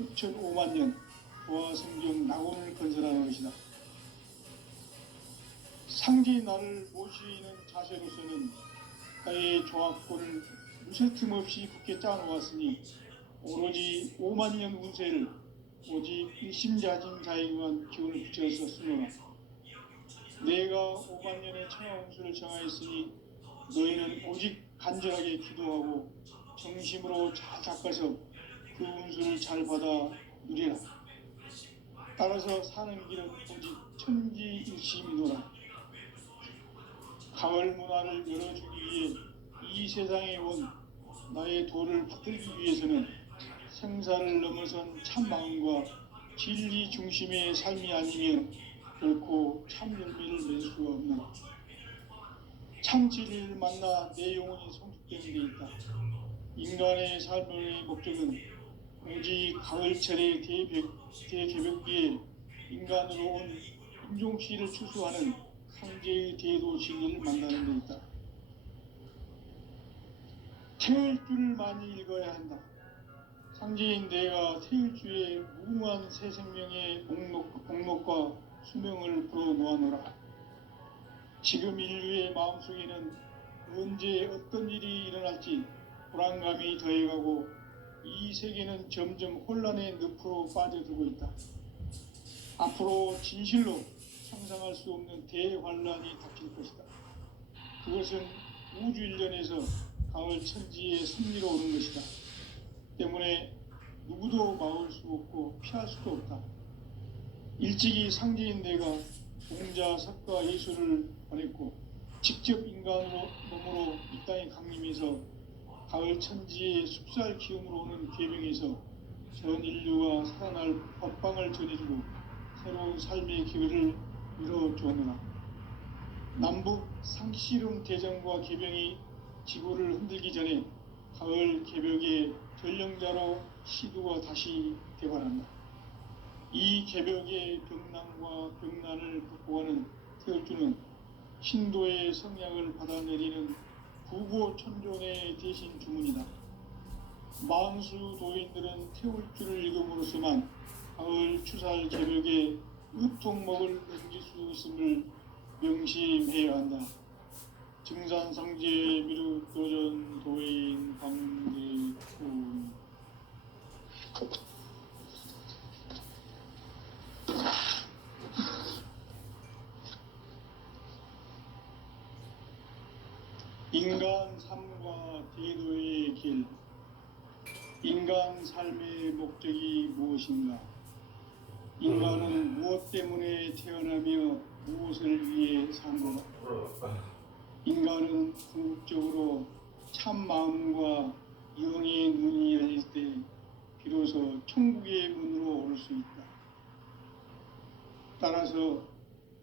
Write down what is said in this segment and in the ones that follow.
6천 5만 년 보아 성경 낙원을 건설하는 것이다. 상지 나를 모시는 자세로서는 나의 조합권을 무쇠틈 없이 굳게 짜놓았으니 오로지 5만 년 운세를 오직 일심자진 자에게만 기운을 붙여서 쓰노라. 내가 5만 년의 청하 운수를 정하였으니 너희는 오직 간절하게 기도하고 정심으로 잘 닦아서 그 운수를 잘 받아 누리라. 따라서 사는 길은 오직 천지일심이노라. 가을 문화를 열어주기 위해 이 세상에 온 나의 도를 받들기 위해서는 생사를 넘어선 참 마음과 진리 중심의 삶이 아니면 결코 참 열매를 맺을 수가 없노라. 참 진리를 만나 내 영혼이 성숙되는 데 있다. 인간의 삶의 목적은 오직 가을철의 대개벽기에 인간으로 온 인종씨를 추수하는 상제의 대도 진리를 만나는 데 있다. 태일주를 많이 읽어야 한다. 상제인 내가 태일주의 무궁한 새 생명의 목록과 수명을 불어놓아노라. 지금 인류의 마음속에는 언제 어떤 일이 일어날지 불안감이 더해가고 이 세계는 점점 혼란의 늪으로 빠져들고 있다. 앞으로 진실로 상상할 수 없는 대환란이 닥칠 것이다. 그것은 우주 일련에서 가을 천지의 섭리로 오는 것이다. 때문에 누구도 막을 수 없고 피할 수도 없다. 일찍이 상제인 내가 공자, 석가, 예수를 보냈고 직접 인간으로 몸으로 이 땅에 강림해서 가을 천지의 숲살 기움으로 오는 계명에서 전 인류가 살아날 법방을 전해주고 새로운 삶의 기회를 이뤄주었노라. 남북 상씨름 대전과 계병이 지구를 흔들기 전에 가을 개벽의 전령자로 시두가 다시 개발한다. 이 개벽의 병난과 병난을 극복하는 태울주는 신도의 성약을 받아내리는 구고천존의 대신 주문이다. 만수 도인들은 태울주를 읽음으로써만 가을 추살 개벽의 의통목을 넘길 수 있음을 명심해야 한다. 증산상제 미륵도전 도인 광대군. 인간 삶과 대도의 길. 인간 삶의 목적이 무엇인가? 인간은 무엇 때문에 태어나며 무엇을 위해 사는가? 인간은 궁극적으로 참 마음과 영의 눈이 열릴 때 비로소 천국의 문으로 오를 수 있다. 따라서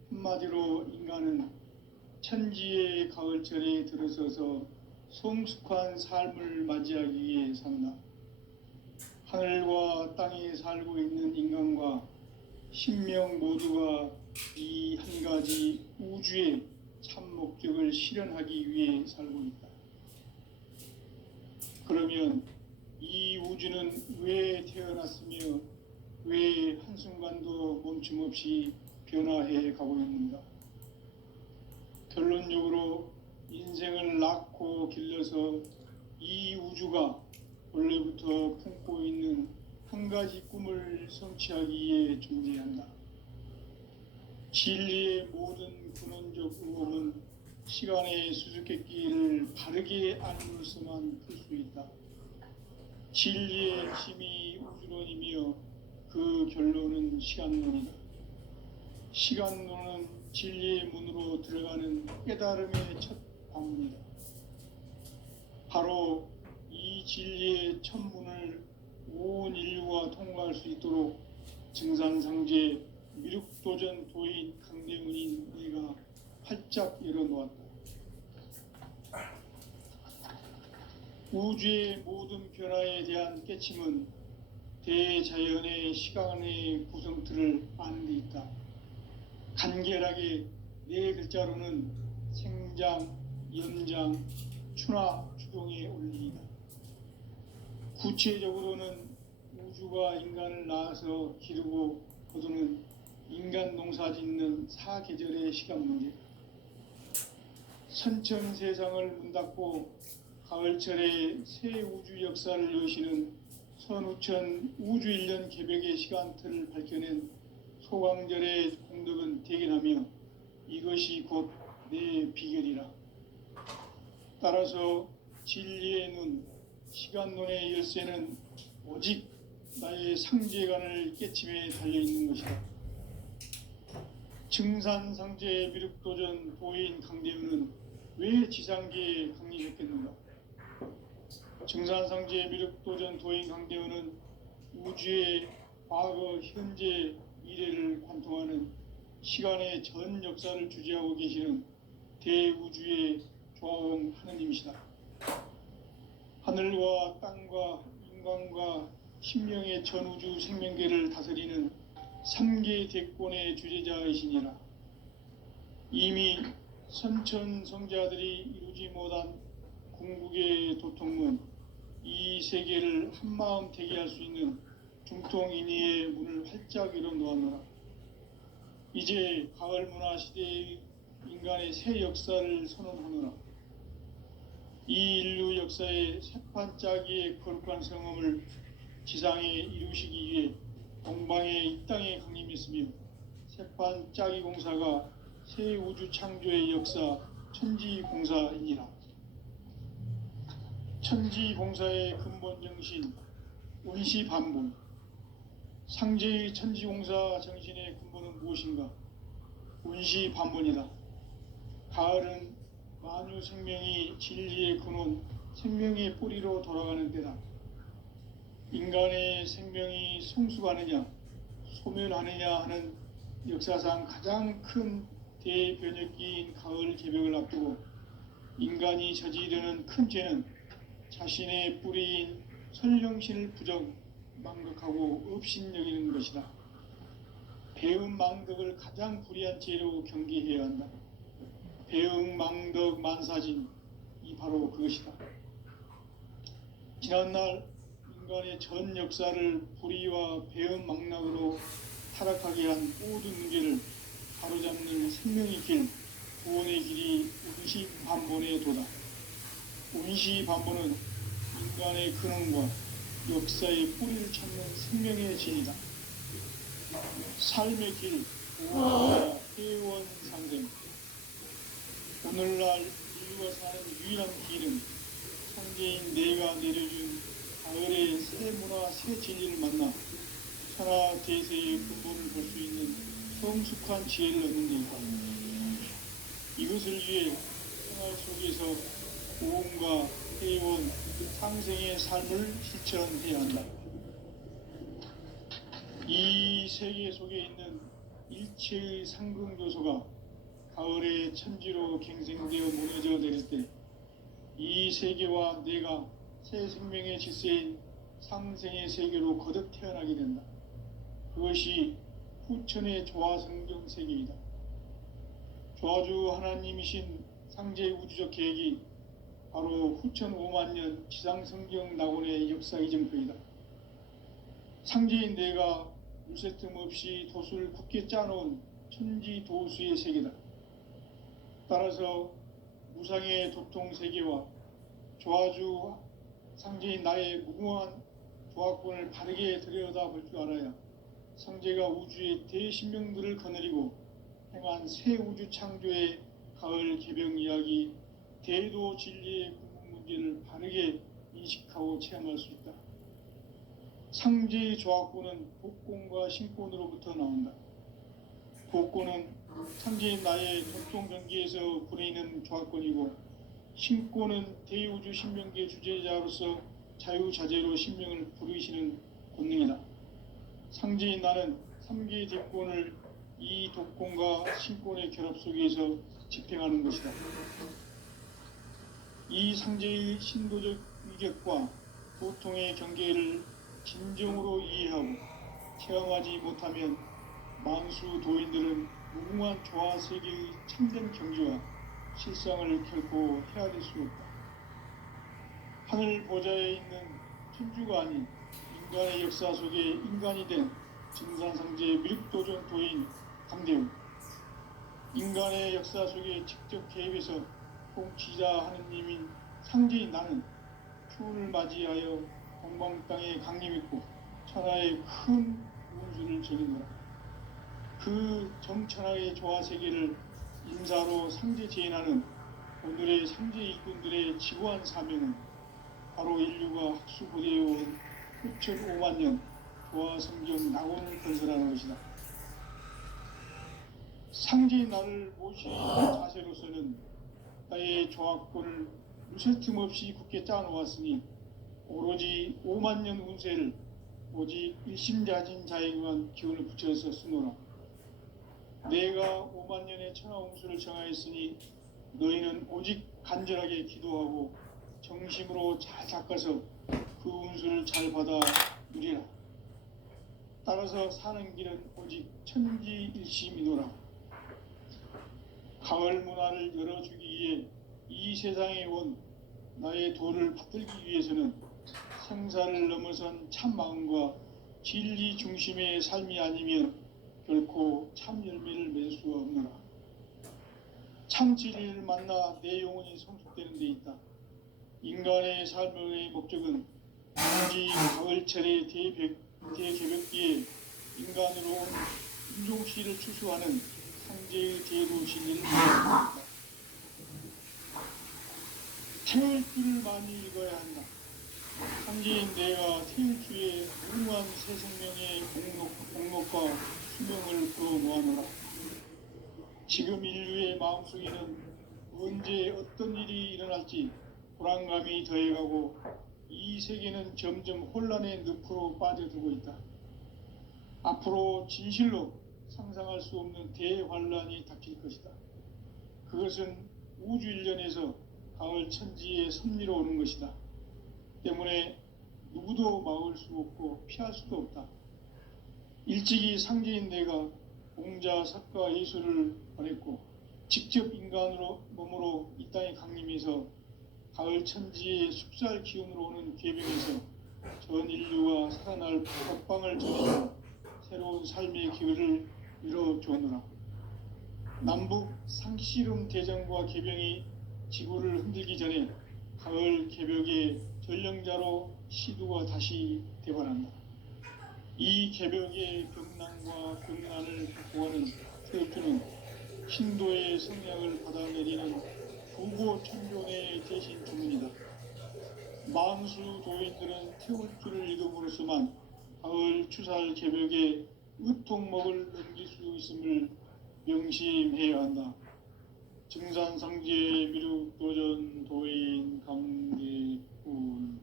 한마디로 인간은 천지의 가을철에 들어서서 성숙한 삶을 맞이하기 위해 산다. 하늘과 땅에 살고 있는 인간과 신명 모두가 이 한 가지 우주의 참 목적을 실현하기 위해 살고 있다. 그러면 이 우주는 왜 태어났으며 왜 한순간도 멈춤 없이 변화해 가고 있는가? 결론적으로 인생을 낳고 길러서 이 우주가 원래부터 품고 있는 한 가지 꿈을 성취하기 위해 존재한다. 진리의 모든 근원적 의혹은 시간의 수수께끼를 바르게 알므로서만 풀 수 있다. 진리의 핵심이 우주론이며 그 결론은 시간론이다. 시간론은 진리의 문으로 들어가는 깨달음의 첫 방문이다. 바로 이 진리의 첫 문을 온 인류가 통과할 수 있도록 증산상제 미륵도전 도인 강대문인 내가 활짝 열어놓았다. 우주의 모든 변화에 대한 깨침은 대자연의 시간의 구성틀을 아는 데 있다. 간결하게 네 글자로는 생장, 연장, 추나 추동의 원리이다. 구체적으로는 우주가 하늘과 인간을 낳아서 기르고 거두는 인간 농사 짓는 사계절의 시간 문제, 선천 세상을 문 닫고 가을철에 새 우주 역사를 여시는 선우천 우주일년 개벽의 시간틀을 밝혀낸 소강절의 공덕은 대견하며 이것이 곧 내 비결이라. 따라서 진리의 눈, 시간론의 열쇠는 오직 나의 상제관을 깨침에 달려있는 것이다. 증산상제 미륵도전 도인 강대우는 왜 지상계에 강림했겠는가? 증산상제 미륵도전 도인 강대우는 우주의 과거, 현재, 미래를 관통하는 시간의 전 역사를 주재하고 계시는 대우주의 조화원 하느님이시다. 하늘과 땅과 인간과 신명의 전우주 생명계를 다스리는 3계 대권의 주재자이시니라. 이미 선천성자들이 이루지 못한 궁극의 도통문, 이 세계를 한마음 대기할 수 있는 중통인의의 문을 활짝 열어놓았노라. 이제 가을 문화 시대의 인간의 새 역사를 선언하노라. 이 인류 역사의 새판짜기의 거룩한 성험을 지상에 이루시기 위해 동방의 이 땅에 강림했으며 새판짜기 공사가 새 우주 창조의 역사 천지공사이니라. 천지공사의 근본 정신 운시반본, 상제의 천지공사 정신의 근본은 무엇인가? 운시반본이다. 가을은 만유 생명이 진리의 근원, 생명의 뿌리로 돌아가는 때다. 인간의 생명이 성숙하느냐, 소멸하느냐 하는 역사상 가장 큰 대변혁기인 가을 개벽을 앞두고 인간이 저지르는 큰 죄는 자신의 뿌리인 선령신을 부정, 망극하고 업신여기는 것이다. 배음 망덕을 가장 불의한 죄로 경계해야 한다. 배음 망덕 만사진, 이 바로 그것이다. 지난날 인간의 전 역사를 불의와 배음 망락으로 타락하게 한 모든 문제를 바로잡는 생명의 길, 구원의 길이 운시반본의 도다. 운시반본은 인간의 근원과 역사의 뿌리를 찾는 생명의 진이다. 삶의 길, 구원과 회원 상생. 오늘날 인류가 사는 유일한 길은 상제인 내가 내려준 가을의 새 문화, 새 진리를 만나 천하 대세의 근본을 볼 수 있는 성숙한 지혜를 얻는 데이다. 이것을 위해 생활 속에서 구원과 회원, 상생의 삶을 실천해야 한다. 이 세계 속에 있는 일체의 상승요소가 가을의 천지로 갱생되어 무너져 내릴 때 이 세계와 내가 새 생명의 질서인 상생의 세계로 거듭 태어나게 된다. 그것이 후천의 조화성경 세계이다. 조화주 하나님이신 상제의 우주적 계획이 바로 후천 5만년 지상성경 낙원의 역사 이정표이다. 상제인 내가 물새틈 없이 도수를 굳게 짜놓은 천지도수의 세계다. 따라서 무상의 도통 세계와 조화주 상제인 나의 무궁한 조화권을 바르게 들여다볼 줄 알아야 상제가 우주의 대신명들을 거느리고 행한 새 우주 창조의 가을 개병 이야기, 대도 진리의 궁극 문제를 바르게 인식하고 체험할 수 있다. 상제의 조화권은 복권과 신권으로부터 나온다. 복권은 상제인 나의 도통 경계에서 보내는 조화권이고, 신권은 대우주 신명계 주제자로서 자유자재로 신명을 부르시는 권능이다. 상제인 나는 3개 대권을 이 독권과 신권의 결합 속에서 집행하는 것이다. 이 상제의 신도적 위격과 보통의 경계를 진정으로 이해하고 체험하지 못하면 만수 도인들은 무궁한 조화세계의 참된 경지와 실상을 결코 헤아릴 수 없다. 하늘 보좌에 있는 천주가 아닌 인간의 역사 속에 인간이 된 증산상제의 미륵도전 도인 강대웅, 인간의 역사 속에 직접 개입해서 통치자 하느님인 상제인 나는 추운을 맞이하여 동방 땅에 강림했고 천하의 큰 운수를 전했노라. 그 정천하의 조화 세계를 인사로 상제 제인하는 오늘의 상제 일꾼들의 지구한 사명은 바로 인류가 학수고대해온 6,500만 년 조화 성경 낙원을 건설하는 것이다. 상제인 나를 모시는 자세로서는 나의 조합권을 무쇠 틈 없이 굳게 짜놓았으니 오로지 5만 년 운세를 오직 일심자진 자에게만 기운을 붙여서 쓰노라. 내가 5만 년의 천하 운수를 정하였으니 너희는 오직 간절하게 기도하고 정심으로 잘 닦아서 그 운수를 잘 받아 누리라. 따라서 사는 길은 오직 천지일심이노라. 가을 문화를 열어주기 위해 이 세상에 온 나의 도를 받들기 위해서는 생사를 넘어선 참 마음과 진리 중심의 삶이 아니면 결코 참 열매를 맺을 수 없노라. 참 진리를 만나 내 영혼이 성숙되는 데 있다. 인간의 삶의 목적은 단지 가을철의 대개벽기에 인간으로 온 인종씨를 추수하는 상제의 제도 진리를 이해합니다. 태울 줄을 많이 읽어야 한다. 상제인 내가 태울 주의 무궁한 새 생명의 공력과 수명을 풀어놓아노라. 지금 인류의 마음속에는 언제 어떤 일이 일어날지 불안감이 더해가고 이 세계는 점점 혼란의 늪으로 빠져들고 있다. 앞으로 진실로 상상할 수 없는 대환란이 닥칠 것이다. 그것은 우주 일련에서 가을 천지의 섭리로 오는 것이다. 때문에 누구도 막을 수 없고 피할 수도 없다. 일찍이 상제인 내가 공자, 석가, 예수를 보냈고 직접 인간으로 몸으로 이 땅에 강림해서 가을 천지의 숲살 기운으로 오는 계명에서 전 인류가 살아날 법방을 전해서 새로운 삶의 기회를 이뤄주었노라. 남북 상씨름 대전과 개병이 지구를 흔들기 전에 가을 개벽의 전령자로 시두가 다시 대발한다. 이 개벽의 병난과 병난을 극복하는 태엽주는 신도의 성량을 받아내리는 부고천존의 대신 주문이다. 만수 도인들은 태울주를 읽음으로써만 가을 추살 개벽에 으통목을 넘길 수 있음을 명심해야 한다. 증산상제 미륵도전 도인 강대훈.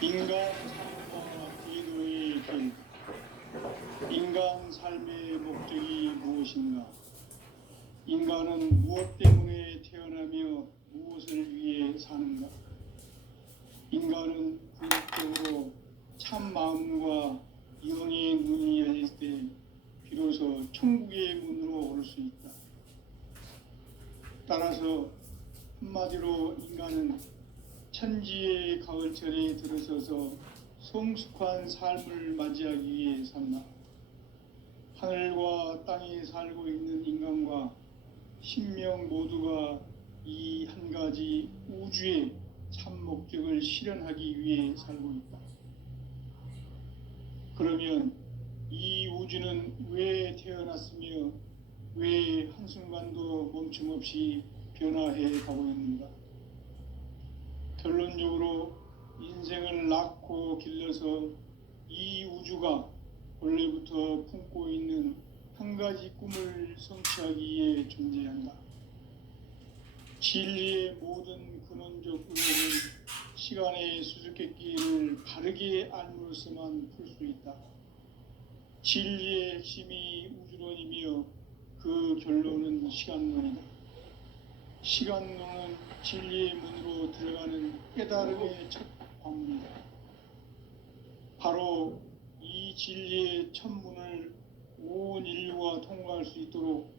인간 삶과 기도의 길. 인간 삶의 목적이 무엇인가? 인간은 무엇 때문에 태어나며 무엇을 위해 사는가? 인간은 궁극적으로 참 마음과 영의 문이 열릴 때 비로소 천국의 문으로 오를 수 있다. 따라서 한마디로 인간은 천지의 가을철에 들어서서 성숙한 삶을 맞이하기 위해 산다. 하늘과 땅에 살고 있는 인간과 신명 모두가 이 한 가지 우주의 참 목적을 실현하기 위해 살고 있다. 그러면 이 우주는 왜 태어났으며 왜 한순간도 멈춤없이 변화해 가고 있는가? 결론적으로 인생을 낳고 길러서 이 우주가 원래부터 품고 있는 한 가지 꿈을 성취하기 위해 존재한다. 진리의 모든 근원적 의혹은 시간의 수수께끼를 바르게 알므로서만 풀 수 있다. 진리의 핵심이 우주론이며 그 결론은 시간론이다. 시간론은 진리의 문으로 들어가는 깨달음의 첫 관문이다. 바로 이 진리의 첫 문을 온 인류가 통과할 수 있도록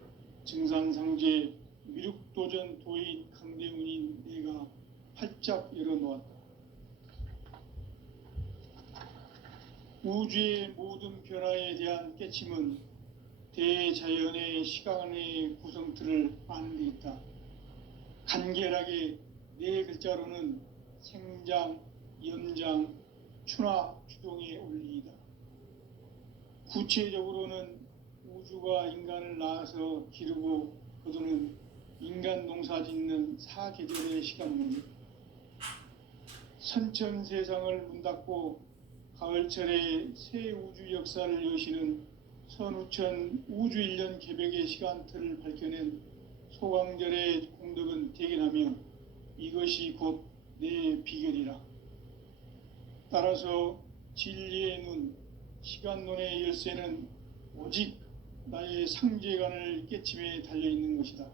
증산상제 미륵도전 도인 강대훈인 내가 활짝 열어놓았다. 우주의 모든 변화에 대한 깨침은 대자연의 시간의 구성틀을 아는 데 있다. 간결하게 네 글자로는 생장, 연장, 추나 추동의 원리이다. 구체적으로는 우주가 인간을 낳아서 기르고 거두는 인간 농사 짓는 사계절의 시간 문제, 선천 세상을 문 닫고 가을철에 새 우주 역사를 여시는 선우천 우주 1년 개벽의 시간틀을 밝혀낸 소강절의 공덕은 대견하며 이것이 곧 내 비결이라. 따라서 진리의 눈, 시간론의 열쇠는 오직 나의 상제관을 깨침에 달려있는 것이다.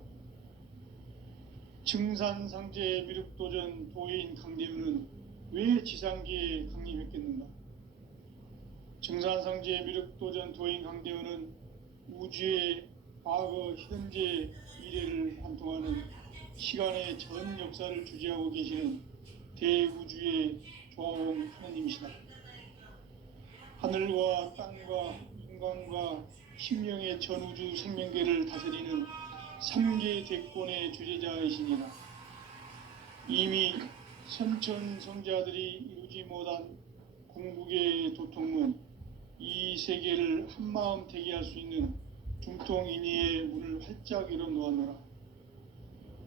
증산상제 미륵도전 도인 강대훈은 왜 지상계에 강림했겠는가? 증산상제 미륵도전 도인 강대훈은 우주의 과거, 현재, 미래를 관통하는 시간의 전 역사를 주재하고 계시는 대우주의 조화원 하느님이시다. 하늘과 땅과 인간과 신명의 전우주 생명계를 다스리는 3계 대권의 주재자이시니라. 이미 선천성자들이 이루지 못한 궁극의 도통은 이 세계를 한마음 대기할 수 있는 중통인의의 문을 활짝 열어놓았노라.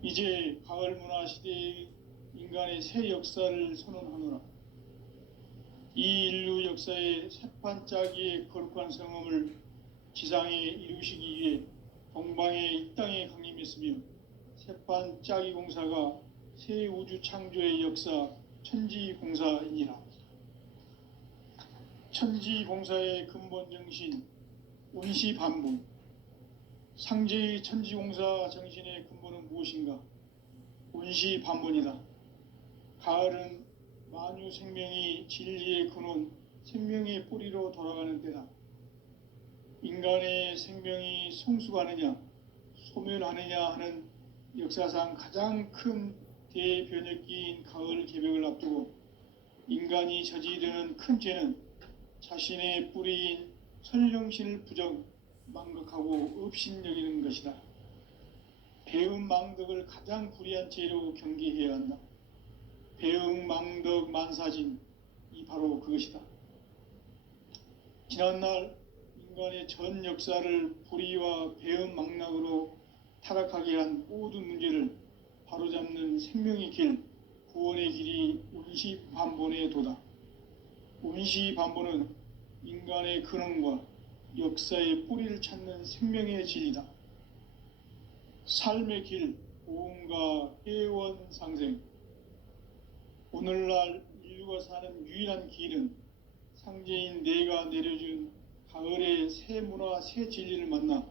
이제 가을 문화 시대의 인간의 새 역사를 선언하노라. 이 인류 역사의 새판짜기의 거룩한 성험을 지상에 이루시기 위해 동방의 이 땅에 강림했으며 새판짜기 공사가 새 우주 창조의 역사 천지공사이니라. 천지공사의 근본 정신 온시반분, 상제의 천지공사 정신의 근본은 무엇인가? 온시반분이다. 가을은 만유 생명이 진리의 근원, 생명의 뿌리로 돌아가는 때다. 인간의 생명이 성숙하느냐, 소멸하느냐 하는 역사상 가장 큰 대변혁기인 가을 개벽을 앞두고 인간이 저지르는 큰 죄는 자신의 뿌리인 설령신을 부정, 망각하고 업신여기는 것이다. 배음 망덕을 가장 불의한 죄로 경계해야 한다. 배음 망덕 만사진, 이 바로 그것이다. 지난날 인간의 전 역사를 불의와 배음 망락으로 타락하게 한 모든 문제를 바로잡는 생명의 길, 구원의 길이 온시반본의 도다. 온시반본은 인간의 근원과 역사의 뿌리를 찾는 생명의 진리다. 삶의 길, 고음과 회원 상생. 오늘날 인류가 사는 유일한 길은 상제인 내가 내려준 가을의 새 문화, 새 진리를 만나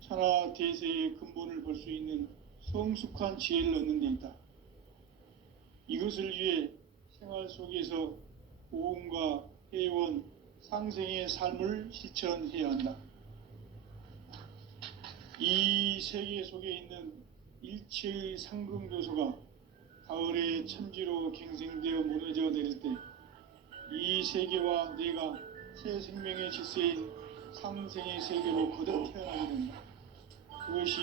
천하 대세의 근본을 볼 수 있는 성숙한 지혜를 얻는 데 있다. 이것을 위해 생활 속에서 고음과 회원, 상생의 삶을 실천해야 한다. 이 세계 속에 있는 일체의 상금교소가 가을의 천지로 갱생되어 무너져 내릴 때 이 세계와 내가 새 생명의 질서인 상생의 세계로 거듭 태어나게 된다. 그것이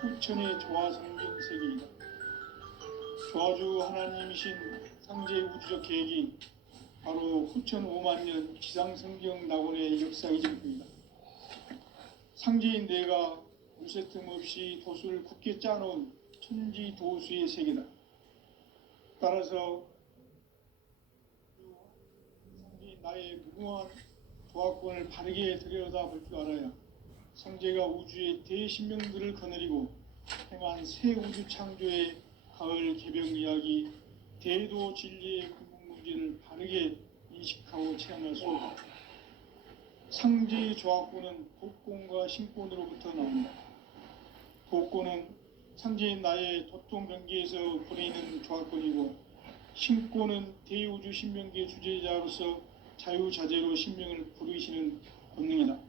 후천의 조화성경 세계이다. 조화주 하나님이신 상제의 우주적 계획이 바로 후천 5만 년 지상성경 낙원의 역사이실 뿐이다. 상제인 내가 무쇠 틈 없이 도수를 굳게 짜놓은 천지도수의 세계다. 따라서 상제인 나의 무궁한 조화권을 바르게 들여다볼 줄 알아야 상제가 우주의 대신명들을 거느리고 행한 새 우주 창조의 가을 개벽 이야기, 대도 진리의 근본 문제를 바르게 인식하고 체험할 수 없다. 상제의 조화권은 복권과 신권으로부터 나온다. 복권은 상제인 나의 도통경계에서 보내는 조화권이고, 신권은 대우주 신명계 주제자로서 자유자재로 신명을 부르시는 권능이다.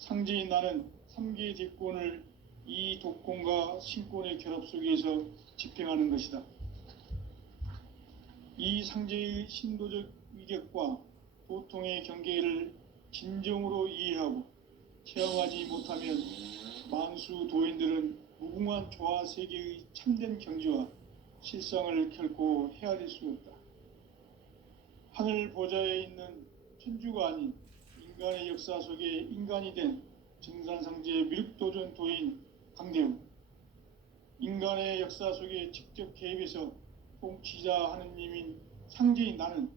상제인 나는 3개 대권을 이 독권과 신권의 결합 속에서 집행하는 것이다. 이 상제의 신도적 위격과 도통의 경계를 진정으로 이해하고 체험하지 못하면 만수 도인들은 무궁한 조화 세계의 참된 경지와 실상을 결코 헤아릴 수 없다. 하늘 보좌에 있는 천주가 아닌 인간의 역사 속에 인간이 된 증산상제 미륵도전 도인 강대우, 인간의 역사 속에 직접 개입해서 통치자 하느님인 상제인 나는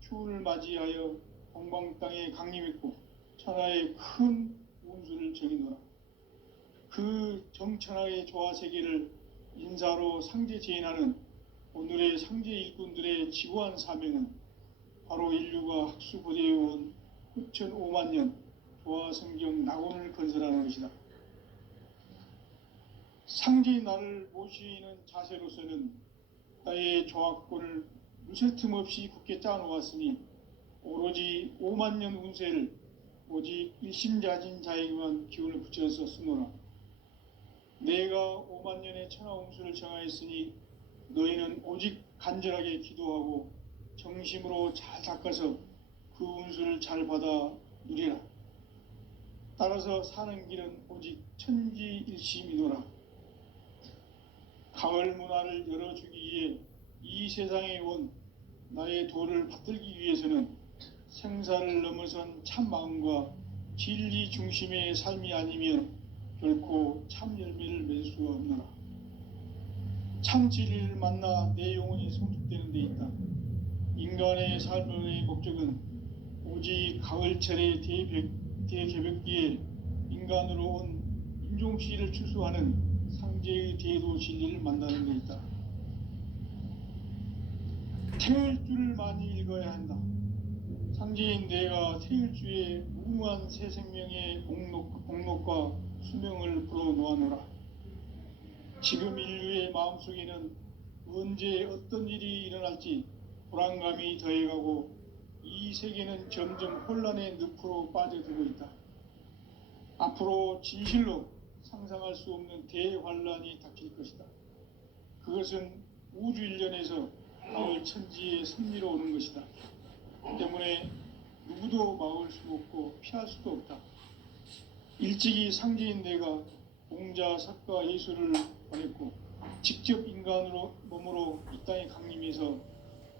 추운을 맞이하여 동방 땅에 강림했고 천하의 큰 운수를 정의노라. 그 정천하의 조화세계를 인사로 상제 제인하는 오늘의 상제 일꾼들의 지고한 사명은 바로 인류가 학수고대해온 9,500만 년 조화성경 낙원을 건설하는 것이다. 상제의 나를 모시는 자세로서는 나의 조화권을 무쇠 틈 없이 굳게 짜놓았으니 오로지 5만 년 운세를 오직 일심자진 자에게만 기운을 붙여서 쓰노라. 내가 5만 년의 천하 운수를 정하였으니 너희는 오직 간절하게 기도하고 정심으로 잘 닦아서 그 운수를 잘 받아 누리라. 따라서 사는 길은 오직 천지일심이노라. 가을 문화를 열어주기 위해 이 세상에 온 나의 도를 받들기 위해서는 생사를 넘어선 참 마음과 진리 중심의 삶이 아니면 결코 참 열매를 맺을 수가 없노라. 참 진리를 만나 내 영혼이 성숙되는 데 있다. 인간의 삶의 목적은 오직 가을철의 대개벽기에 인간으로 온 인종시를 추수하는 상제의 대도 진리를 만나는 데 있다. 태일주를 많이 읽어야 한다. 상제인 내가 태일주의 무궁한 새 생명의 공록과 수명을 불어놓아노라. 지금 인류의 마음속에는 언제 어떤 일이 일어날지 불안감이 더해가고 이 세계는 점점 혼란의 늪으로 빠져들고 있다. 앞으로 진실로 상상할 수 없는 대환란이 닥칠 것이다. 그것은 우주 일련에서 가을 천지의 섭리로 오는 것이다. 때문에 누구도 막을 수 없고 피할 수도 없다. 일찍이 상제인 내가 공자, 석가, 예수를 보냈고 직접 인간으로 몸으로 이 땅에 강림해서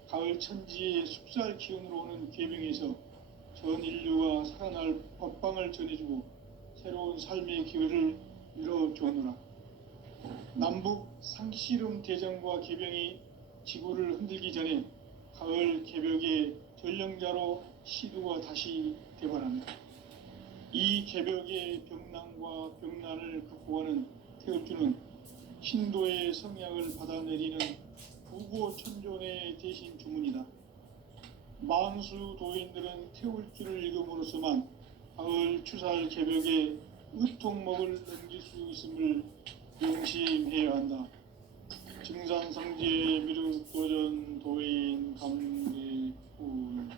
가을 천지의 숲살 기운으로 오는 계병에서 전 인류가 살아날 법방을 전해주고 새로운 삶의 기회를 열어주오노라. 남북 상씨름 대전과 계병이 지구를 흔들기 전에 가을 개벽의 전령자로 시두가 다시 되관한다. 이 개벽의 병난과 병난을 극복하는 태극주는 신도의 성약을 받아내리는 부고천존의 대신 주문이다. 만수 도인들은 태울주를 읽음으로써만 가을 추살 개벽의 의통목을 넘길 수 있음을 명심해야 한다. 증산상제 미륵도전 도인 강대훈.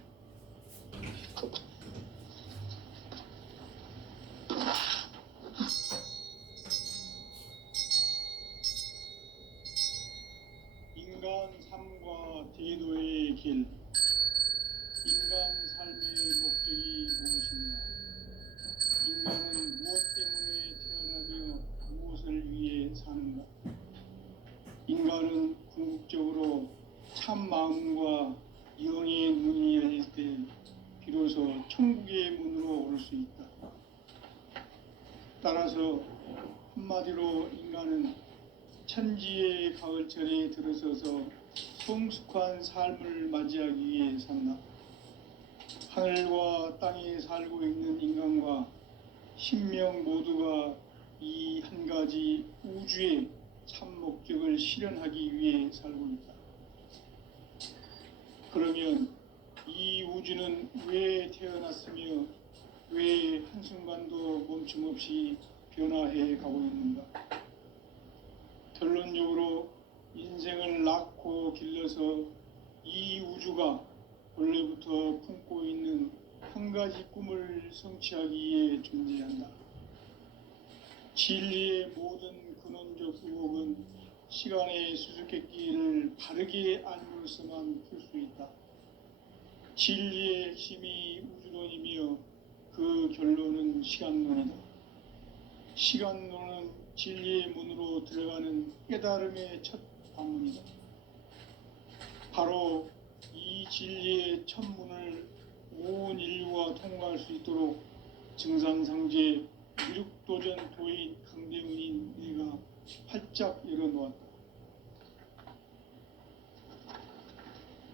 인간 삶과 대도의 길. 인간 삶의 목적이 무엇인가? 인간은 무엇 때문에 태어나며 무엇을 위해 사는가? 인간은 궁극적으로 참 마음과 영의 문이 열릴 때 비로소 천국의 문으로 오를 수 있다. 따라서 한마디로 인간은 천지의 가을철에 들어서서 성숙한 삶을 맞이하기 위해 산다. 하늘과 땅에 살고 있는 인간과 신명 모두가 이 한 가지 우주의 참 목적을 실현하기 위해 살고 있다. 그러면 이 우주는 왜 태어났으며 왜 한순간도 멈춤없이 변화해 가고 있는가? 결론적으로 인생을 낳고 길러서 이 우주가 원래부터 품고 있는 한 가지 꿈을 성취하기 위해 존재한다. 진리의 모든 근원적 의혹은 시간의 수수께끼를 바르게 알므로서만 풀 수 있다. 진리의 핵심이 우주론이며 그 결론은 시간론이다. 시간론은 진리의 문으로 들어가는 깨달음의 첫 관문이다. 바로 이 진리의 첫 문을 온 인류가 통과할 수 있도록 증산상제 미륵도전 도인 강대훈인 내가 활짝 열어놓았다.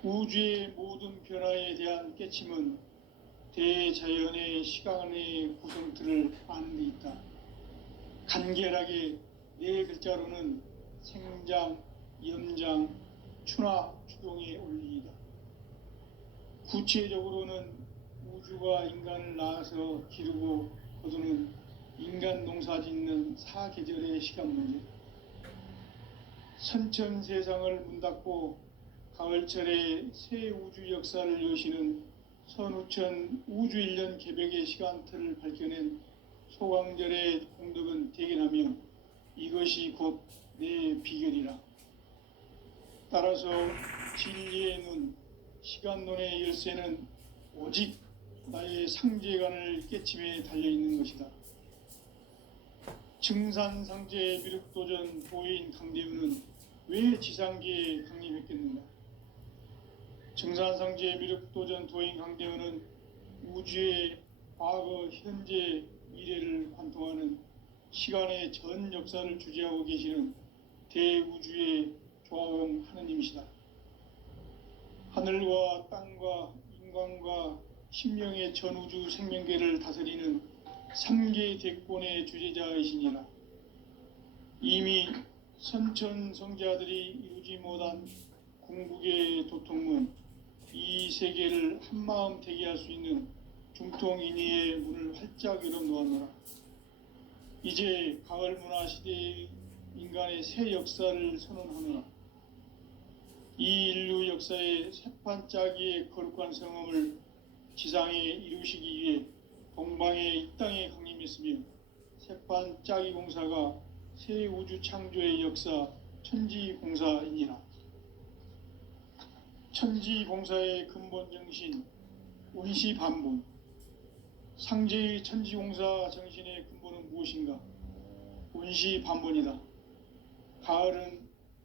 우주의 모든 변화에 대한 깨침은 대자연의 시간의 구성틀을 아는 데 있다. 간결하게 네 글자로는 생장, 염장, 추나 추동의 원리이다. 구체적으로는 우주가 인간을 낳아서 기르고 거두는 인간 농사 짓는 사계절의 시간 문제, 선천 세상을 문 닫고 가을철에 새 우주 역사를 여시는 선우천 우주 1년 개벽의 시간틀을 밝혀낸 소강절의 공덕은 대견하며 이것이 곧 내 비결이라. 따라서 진리의 눈, 시간론의 열쇠는 오직 나의 상제관을 깨침에 달려있는 것이다. 증산상제 미륵도전 도인 강대훈은 왜 지상계에 강림했겠는가? 증산상제 미륵도전 도인 강대훈은 우주의 과거, 현재, 미래를 관통하는 시간의 전 역사를 주재하고 계시는 대우주의 조화음 하느님이시다. 하늘과 땅과 인간과 신명의 전우주 생명계를 다스리는 3개 대권의 주제자이시니라. 이미 선천성자들이 이루지 못한 궁극의 도통문, 이 세계를 한마음 되게 할 수 있는 중통인의의 문을 활짝 열어놓았노라. 이제 가을 문화 시대의 인간의 새 역사를 선언하노라. 이 인류 역사의 새판짜기의 거룩한 성험을 지상에 이루시기 위해 동방의 이 땅에 강림했으며 새판짜기 공사가 새 우주 창조의 역사 천지공사이니라. 천지공사의 근본 정신 운시반분, 상제의 천지공사 정신의 근본은 무엇인가? 운시반분이다. 가을은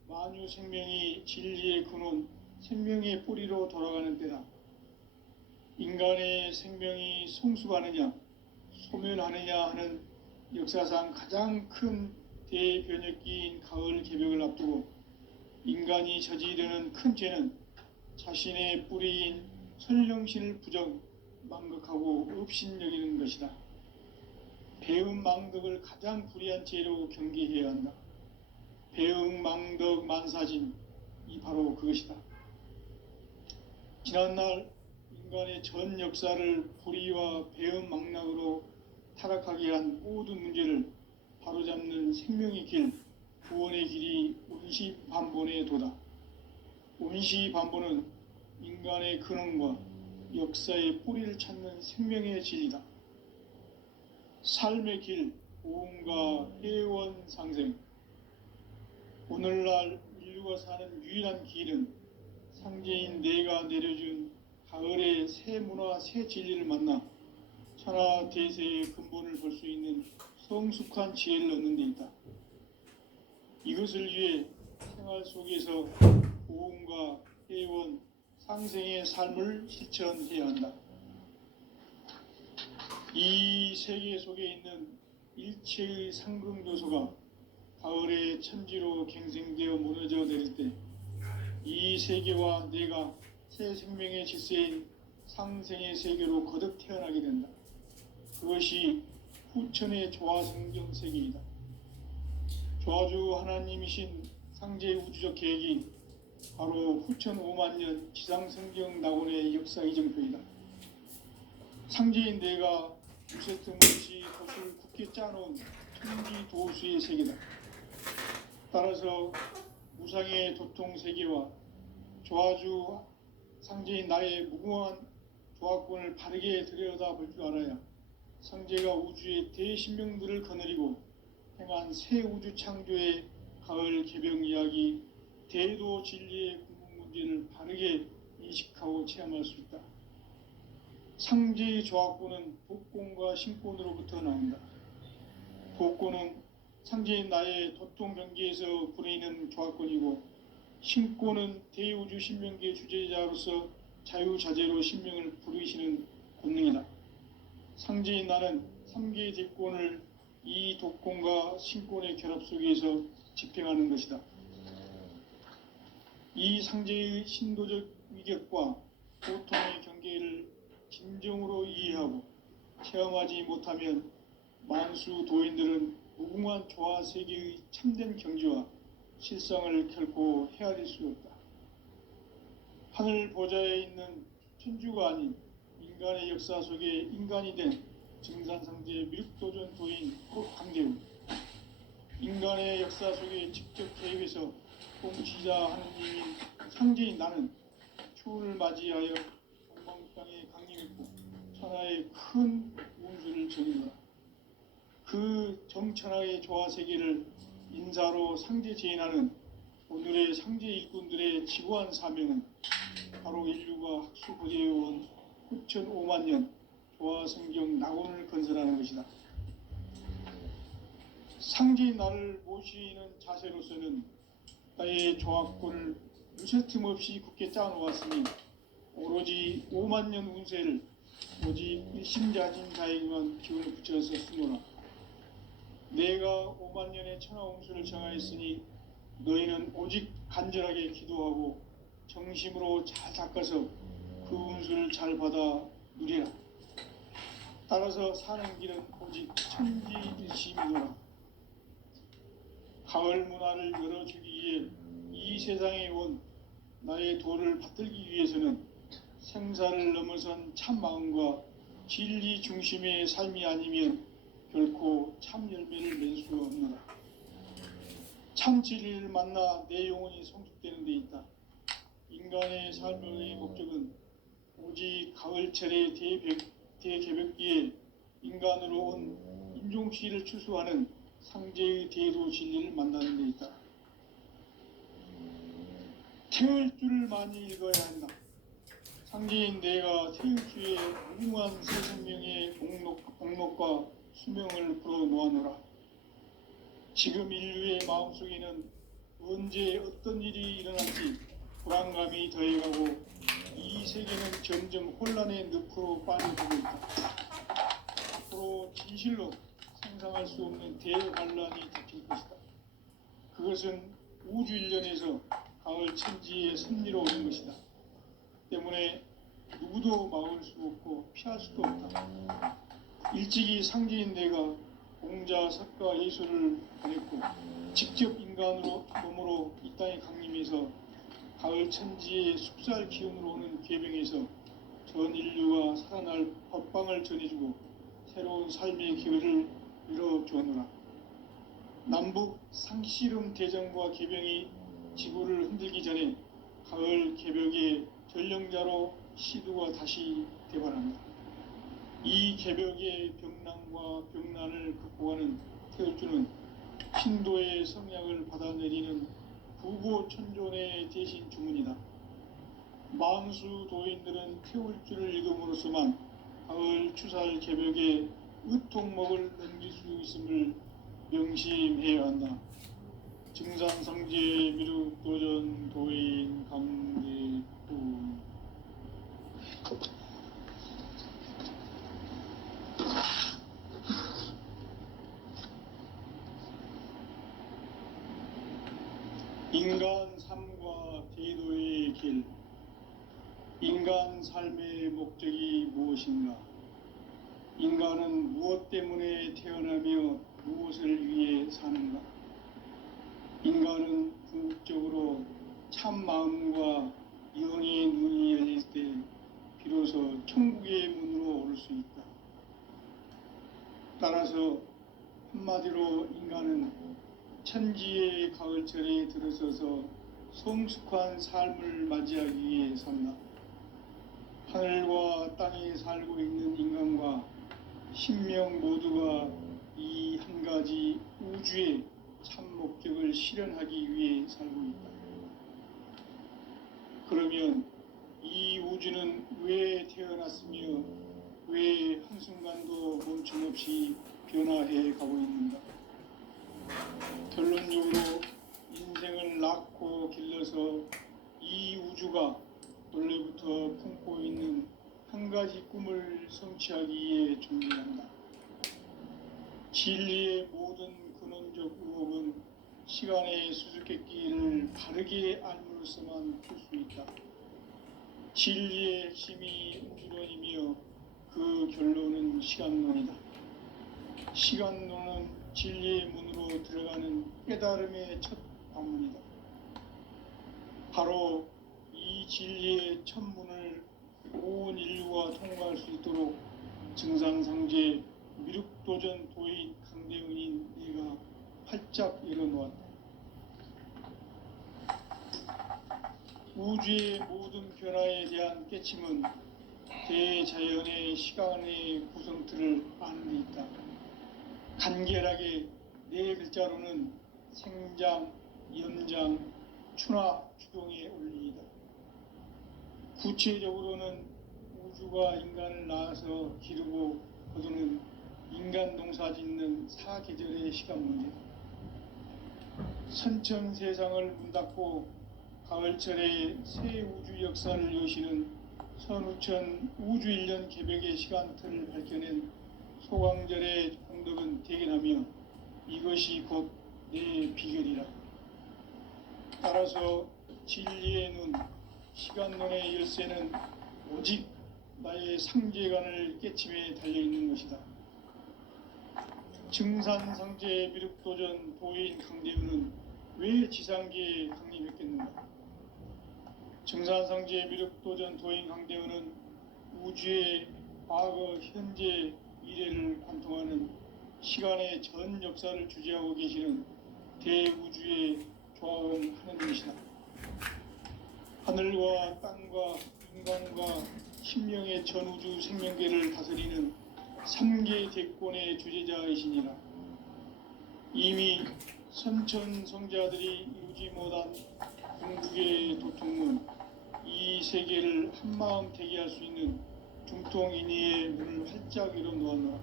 만유 생명이 진리의 근원, 생명의 뿌리로 돌아가는 때다. 인간의 생명이 성숙하느냐, 소멸하느냐 하는 역사상 가장 큰 대변혁기인 가을 개벽을 앞두고 인간이 저지르는 큰 죄는 자신의 뿌리인 설령신을 부정, 망극하고 업신여기는 것이다. 배음 망덕을 가장 불의한 죄로 경계해야 한다. 배음 망덕 만사진, 이 바로 그것이다. 지난날 인간의 전 역사를 불의와 배음 망락으로 타락하게 한 모든 문제를 바로잡는 생명의 길, 구원의 길이 운시반본의 도다. 운시반본은 인간의 근원과 역사의 뿌리를 찾는 생명의 진리다. 삶의 길, 보험과 회원 상생. 오늘날 인류가 사는 유일한 길은 상제인 내가 내려준 가을의 새 문화, 새 진리를 만나 천하 대세의 근본을 볼 수 있는 성숙한 지혜를 얻는 데 있다. 이것을 위해 생활 속에서 보험과 회원, 상생의 삶을 실천해야 한다. 이 세계 속에 있는 일체의 상극 요소가 가을의 천지로 갱생되어 무너져 내릴 때 이 세계와 내가 새 생명의 질서인 상생의 세계로 거듭 태어나게 된다. 그것이 후천의 조화성경 세계이다. 조화주 하나님이신 상제의 우주적 계획이 바로 후천 5만 년 지상성경 낙원의 역사 이정표이다. 상제인 내가 유세트 못이 돛을 굳게 짜놓은 천지 도수의 세계다. 따라서 무상의 도통 세계와 조화주 상제인 나의 무궁한 조합권을 바르게 들여다볼 줄 알아야 성제가 우주의 대신명들을 거느리고 행한 새 우주 창조의 가을 개병 이야기, 대도 진리의 궁극 문제를 바르게 인식하고 체험할 수 있다. 상제의 조합권은 복권과 신권으로부터 나온다. 복권은 상제인 나의 도통 경계에서 부리는 조합권이고, 신권은 대우주 신명기의 주제자로서 자유자재로 신명을 부르시는 권능이다. 상제인 나는 3개의 대권을 이 독권과 신권의 결합 속에서 집행하는 것이다. 이 상제의 신도적 위격과 고통의 경계를 진정으로 이해하고 체험하지 못하면 만수 도인들은 무궁한 조화 세계의 참된 경지와 실상을 결코 헤아릴 수 없다. 하늘 보좌에 있는 천주가 아닌 인간의 역사 속에 인간이 된 증산상제 미륵도전 도인 강대우, 인간의 역사 속에 직접 개입해서 통치자 하느님인 상제인 나는 추운을 맞이하여 동방 땅에 강림했고 천하의 큰 운수를 전이노라. 그 정천하의 조화세계를 인사로 상제 제인하는 오늘의 상제 일꾼들의 지구한 사명은 바로 인류가 학수고대해온 9,500만 년 조화성경 낙원을 건설하는 것이다. 상제인 나를 모시는 자세로서는 나의 조합권을 무쇠틈 없이 굳게 짜놓았으니 오로지 5만 년 운세를 오직 일심자진 자에게만 기운을 붙여서 쓰노라. 내가 5만 년의 천하 운수를 정하였으니 너희는 오직 간절하게 기도하고 정심으로 잘 닦아서 그 운수를 잘 받아 누리라. 따라서 사는 길은 오직 천지일심이노라. 가을 문화를 열어주기 위해 이 세상에 온 나의 도를 받들기 위해서는 생사를 넘어선 참 마음과 진리 중심의 삶이 아니면 결코 참 열매를 맺을 수 없노라. 참 진리를 만나 내 영혼이 성숙되는 데 있다. 인간의 삶의 목적은 오직 가을철의 대개벽기에 인간으로 온 인종시를 추수하는 상제의 대도 진리를 만나는 데 있다. 태울 줄을 많이 읽어야 한다. 상제인 내가 태울 주의 무궁한 새 생명의 공록과 수명을 불어놓아노라. 지금 인류의 마음속에는 언제 어떤 일이 일어날지 불안감이 더해가고 이 세계는 점점 혼란의 늪으로 빠져들고 있다. 앞으로 진실로 상상할 수 없는 대환란이 닥칠 것이다. 그것은 우주 일련에서 가을 천지의 섭리로 오는 것이다. 때문에 누구도 막을 수 없고 피할 수도 없다. 일찍이 상제인 내가 공자, 석가, 예수를 보냈고 직접 인간으로 몸으로 이 땅에 강림해서 가을 천지의 숲살 기운으로 오는 계병에서 전 인류가 살아날 법방을 전해주고 새로운 삶의 기회를 열어주었노라. 남북 상씨름 대전과 계병이 지구를 흔들기 전에 가을 개벽의 전령자로 시두가 다시 대발한다. 이 개벽의 병난과 병난을 극복하는 태울주는 신도의 성약을 받아내리는 부보천존의 대신 주문이다. 만수 도인들은 태울주를 읽음으로써만 가을 추살 개벽의 의통목을 넘길 수 있음을 명심해야 한다. 증산상제 미륵도전 도인 강대구. 인간 삶과 대도의 길. 인간 삶의 목적이 무엇인가? 인간은 무엇 때문에 태어나며 무엇을 위해 사는가? 인간은 궁극적으로 참 마음과 영의 눈이 열릴 때 비로소 천국의 문으로 오를 수 있다. 따라서 한마디로 인간은 천지의 가을철에 들어서서 성숙한 삶을 맞이하기 위해 산다. 하늘과 땅에 살고 있는 인간과 신명 모두가 이 한 가지 우주의 참 목적을 실현하기 위해 살고 있다. 그러면 이 우주는 왜 태어났으며 왜 한순간도 멈춤없이 변화해 가고 있는가? 결론적으로 인생을 낳고 길러서 이 우주가 원래부터 품고 있는 한 가지 꿈을 성취하기 위해 존재한다. 진리의 모든 근원적 의혹은 시간의 수수께끼를 바르게 알므로써만 풀 수 있다. 진리의 핵심이 우주론이며 그 결론은 시간론이다. 시간론은 진리의 문으로 들어가는 깨달음의 첫 방문이다. 바로 이 진리의 첫 문을 온 인류가 통과할 수 있도록 증상상제 미륵도전 도인 강대은인 네가 활짝 열어놓았다. 우주의 모든 변화에 대한 깨침은 대자연의 시간의 구성틀을 아는 데 있다. 간결하게 네 글자로는 생장, 연장, 추나 추동의 원리이다. 구체적으로는 우주가 인간을 낳아서 기르고 거두는 인간 농사 짓는 사계절의 시간 문제다. 선천 세상을 문 닫고 가을철에 새 우주 역사를 여시는 선우천 우주 1년 개벽의 시간틀을 밝혀낸 소강절의 공덕은 대견하며 이것이 곧 내 비결이라. 따라서 진리의 눈, 시간론의 열쇠는 오직 나의 상제관을 깨침에 달려있는 것이다. 증산상제 미륵도전 도인 강대우는 왜 지상계에 강림했겠는가? 증산상제 미륵도전 도인 강대우는 우주의 과거, 현재, 미래를 관통하는 시간의 전 역사를 주재하고 계시는 대우주의 조화원 하느님이시다. 하늘과 땅과 인간과 신명의 전우주 생명계를 다스리는 3계 대권의 주재자이시니라. 이미 선천성자들이 이루지 못한 궁극의 도통문, 이 세계를 한마음 대기할 수 있는 중통인의의 문을 활짝 열어놓았노라.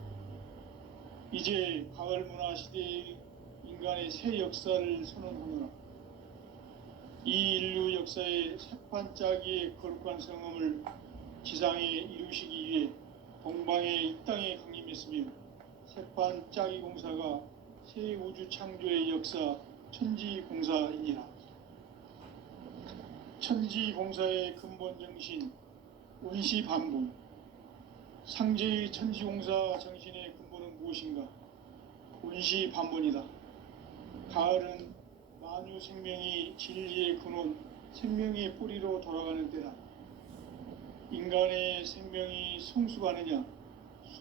이제 가을 문화 시대의 인간의 새 역사를 선언하노라. 이 인류 역사의 새판짜기의 거룩한 성음을 지상에 이루시기 위해 동방의 이 땅에 강림했으며 새판짜기 공사가 새 우주 창조의 역사 천지공사이니라. 천지공사의 근본 정신 운시반복. 상제의 천지공사 정신의 근본은 무엇인가? 운시반복이다. 가을은 만유 생명이 진리의 근원, 생명의 뿌리로 돌아가는 때다. 인간의 생명이 성숙하느냐,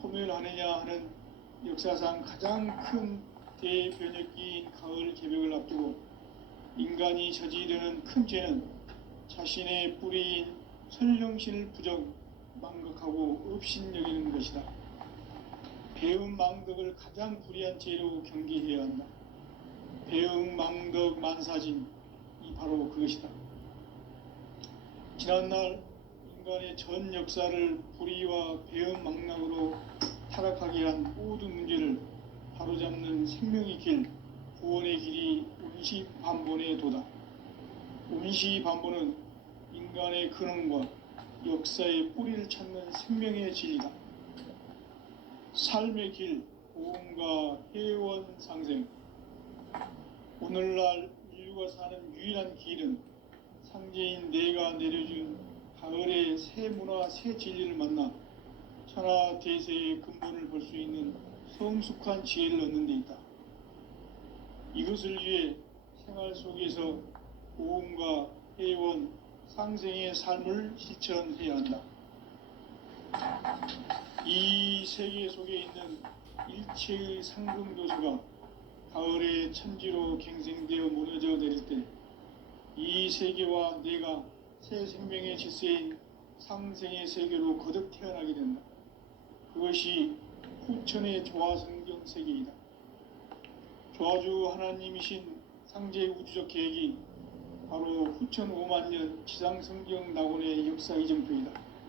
소멸하느냐 하는 역사상 가장 큰 대변혁기인 가을 개벽을 앞두고 인간이 저지르는 큰 죄는 자신의 뿌리인 설령신을 부정, 망극하고 업신여기는 것이다. 배음 망덕을 가장 불의한 죄로 경계해야 한다. 배음 망덕 만사진이 바로 그것이다. 지난날 인간의 전 역사를 불의와 배음 망락으로 타락하게 한 모든 문제를 바로잡는 생명의 길, 구원의 길이 운시반본의 도다. 운시반본은 인간의 근원과 역사의 뿌리를 찾는 생명의 진리다. 삶의 길, 보험과 회원 상생. 오늘날 인류가 사는 유일한 길은 상제인 내가 내려준 가을의 새 문화, 새 진리를 만나 천하 대세의 근본을 볼 수 있는 성숙한 지혜를 얻는 데 있다. 이것을 위해 생활 속에서 보험과 회원, 상생의 삶을 실천해야 한다. 이 세계 속에 있는 일체의 상금도수가 가을의 천지로 갱생되어 무너져 내릴 때 이 세계와 내가 새 생명의 질서인 상생의 세계로 거듭 태어나게 된다. 그것이 후천의 조화성경 세계이다. 조화주 하나님이신 상제 우주적 계획이 바로 후천 5만 년 지상성경 낙원의 역사 이정표이다.